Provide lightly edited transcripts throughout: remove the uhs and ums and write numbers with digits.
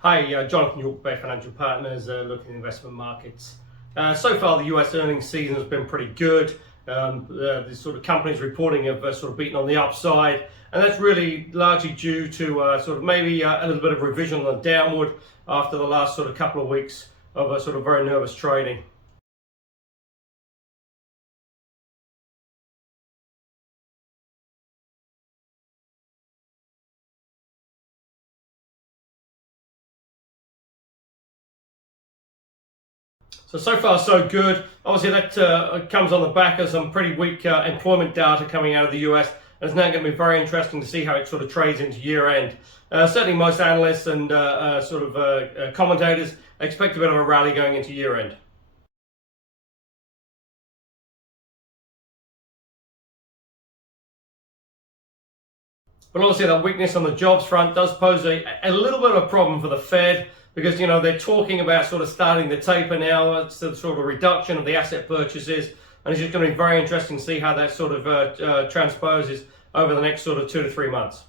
Hi, Jonathan York, Bay Financial Partners, looking at investment markets. So far, the US earnings season has been pretty good. The sort of companies reporting have sort of beaten on the upside, and that's really largely due to sort of maybe a little bit of revision on the downward after the last sort of couple of weeks of sort of very nervous trading. So far, so good. Obviously, that comes on the back of some pretty weak employment data coming out of the US. And it's now going to be very interesting to see how it sort of trades into year end. Certainly, most analysts and commentators expect a bit of a rally going into year end. But obviously, that weakness on the jobs front does pose a little bit of a problem for the Fed because they're talking about sort of starting the taper now. It's a sort of reduction of the asset purchases, and it's just going to be very interesting to see how that sort of transposes over the next sort of 2 to 3 months.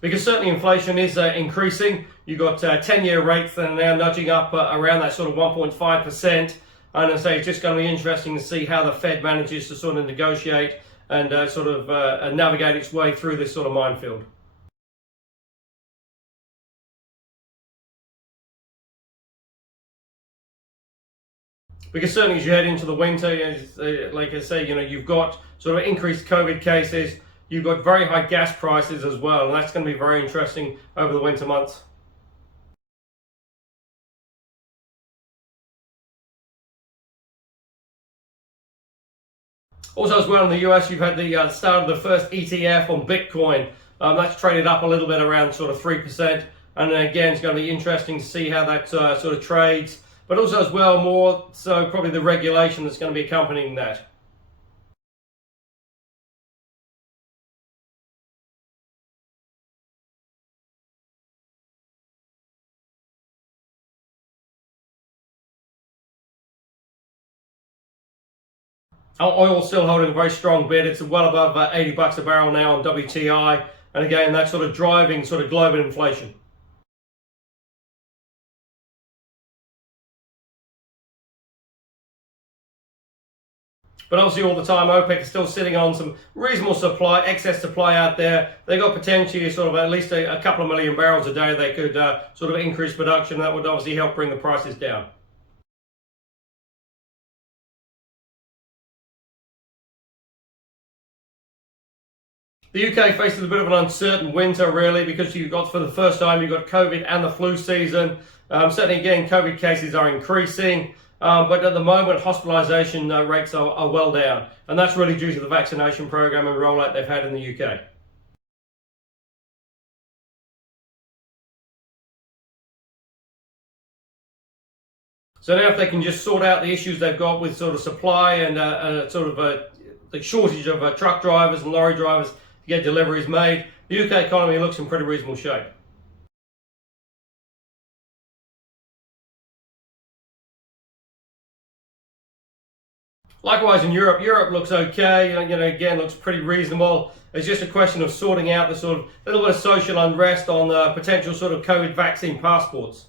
Because certainly inflation is increasing. You've got 10-year rates that are now nudging up around that sort of 1.5%. And I say it's just going to be interesting to see how the Fed manages to sort of negotiate and navigate its way through this sort of minefield. Because certainly as you head into the winter, like I say, you've got sort of increased COVID cases, you've got very high gas prices as well, and that's going to be very interesting over the winter months. Also, as well in the US, you've had the start of the first ETF on Bitcoin. That's traded up a little bit around sort of 3%. And again, it's going to be interesting to see how that sort of trades. But also, as well, more so probably the regulation that's going to be accompanying that. Oil's still holding a very strong bid. It's well above $80 a barrel now on WTI. And again, that's sort of driving sort of global inflation. But obviously, all the time, OPEC is still sitting on some reasonable supply, excess supply out there. They've got potentially sort of at least a couple of million barrels a day they could sort of increase production. That would obviously help bring the prices down. The UK faces a bit of an uncertain winter, really, because you've got, for the first time, you've got COVID and the flu season. Certainly, again, COVID cases are increasing, but at the moment, hospitalisation rates are well down, and that's really due to the vaccination program and rollout they've had in the UK. So now, if they can just sort out the issues they've got with sort of supply and the shortage of truck drivers and lorry drivers to get deliveries made, the UK economy looks in pretty reasonable shape. Likewise in Europe, Europe looks okay. Again, looks pretty reasonable. It's just a question of sorting out the sort of little bit of social unrest on potential sort of COVID vaccine passports.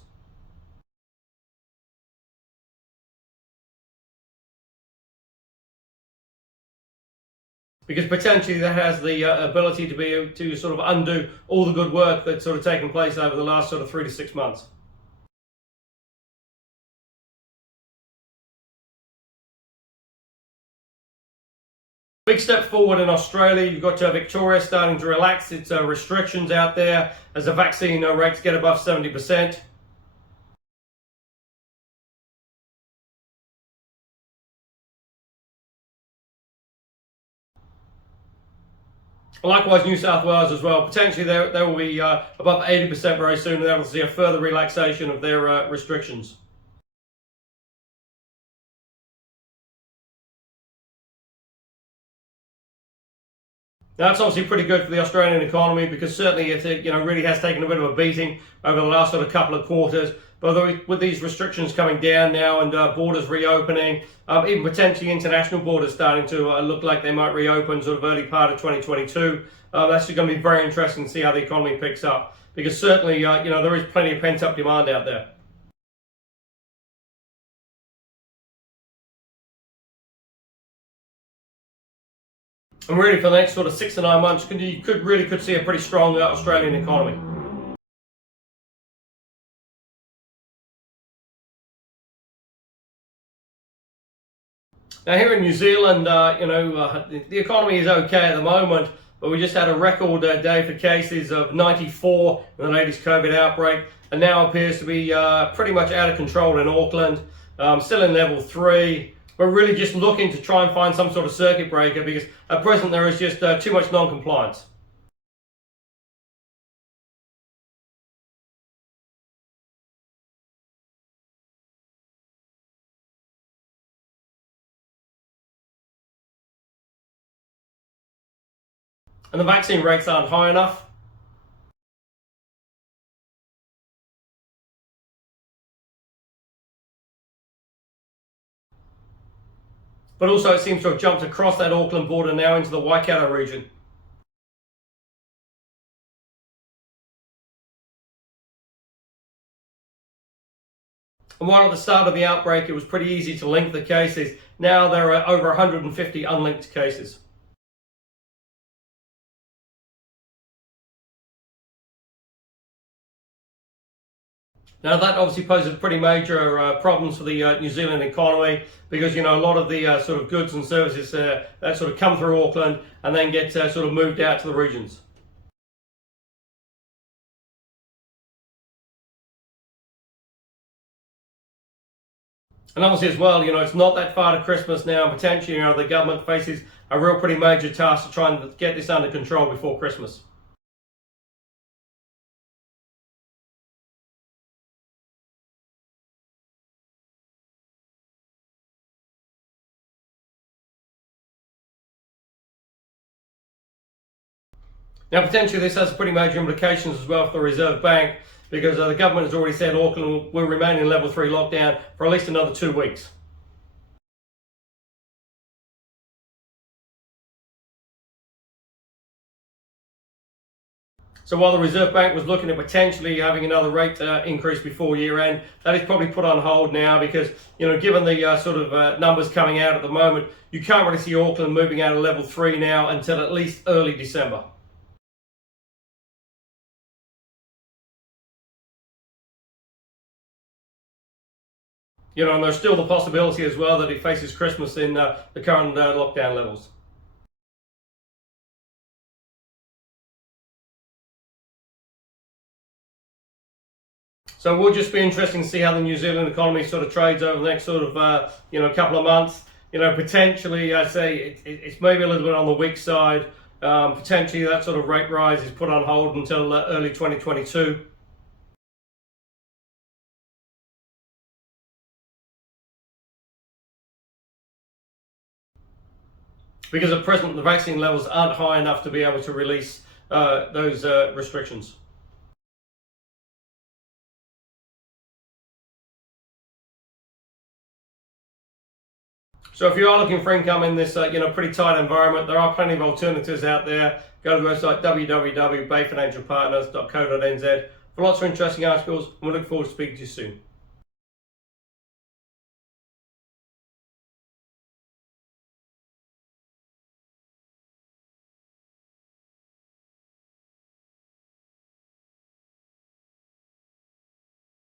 Because potentially that has the ability to sort of undo all the good work that's sort of taken place over the last sort of 3 to 6 months. Big step forward in Australia. You've got Victoria starting to relax its restrictions out there as the vaccine rates get above 70%. Likewise, New South Wales as well. Potentially, they will be above 80% very soon, and they'll see a further relaxation of their restrictions. Now, that's obviously pretty good for the Australian economy because certainly it really has taken a bit of a beating over the last sort of couple of quarters. But with these restrictions coming down now and borders reopening, even potentially international borders starting to look like they might reopen sort of early part of 2022, that's going to be very interesting to see how the economy picks up because certainly there is plenty of pent-up demand out there. And really, for the next sort of 6 to 9 months, you could see a pretty strong Australian economy. Now, here in New Zealand, the economy is okay at the moment, but we just had a record day for cases of 94 in the latest COVID outbreak, and now appears to be pretty much out of control in Auckland, still in level 3. But really just looking to try and find some sort of circuit breaker because at present there is just too much non-compliance. And the vaccine rates aren't high enough. But also it seems to have jumped across that Auckland border now into the Waikato region. And while at the start of the outbreak it was pretty easy to link the cases, now there are over 150 unlinked cases. Now that obviously poses pretty major problems for the New Zealand economy because a lot of the sort of goods and services that sort of come through Auckland and then get sort of moved out to the regions. And obviously as well, it's not that far to Christmas now, and potentially the government faces a real pretty major task to try and get this under control before Christmas. Now, potentially this has pretty major implications as well for the Reserve Bank because the government has already said Auckland will remain in level 3 lockdown for at least another 2 weeks. So while the Reserve Bank was looking at potentially having another rate increase before year end, that is probably put on hold now because, given the sort of numbers coming out at the moment, you can't really see Auckland moving out of level 3 now until at least early December. And there's still the possibility as well that it faces Christmas in the current lockdown levels. So it will just be interesting to see how the New Zealand economy sort of trades over the next sort of couple of months. Potentially I'd say it's maybe a little bit on the weak side. Potentially that sort of rate rise is put on hold until early 2022. Because at present the vaccine levels aren't high enough to be able to release those restrictions. So if you are looking for income in this pretty tight environment, there are plenty of alternatives out there. Go to the website www.bayfinancialpartners.co.nz for lots of interesting articles, and we look forward to speaking to you soon.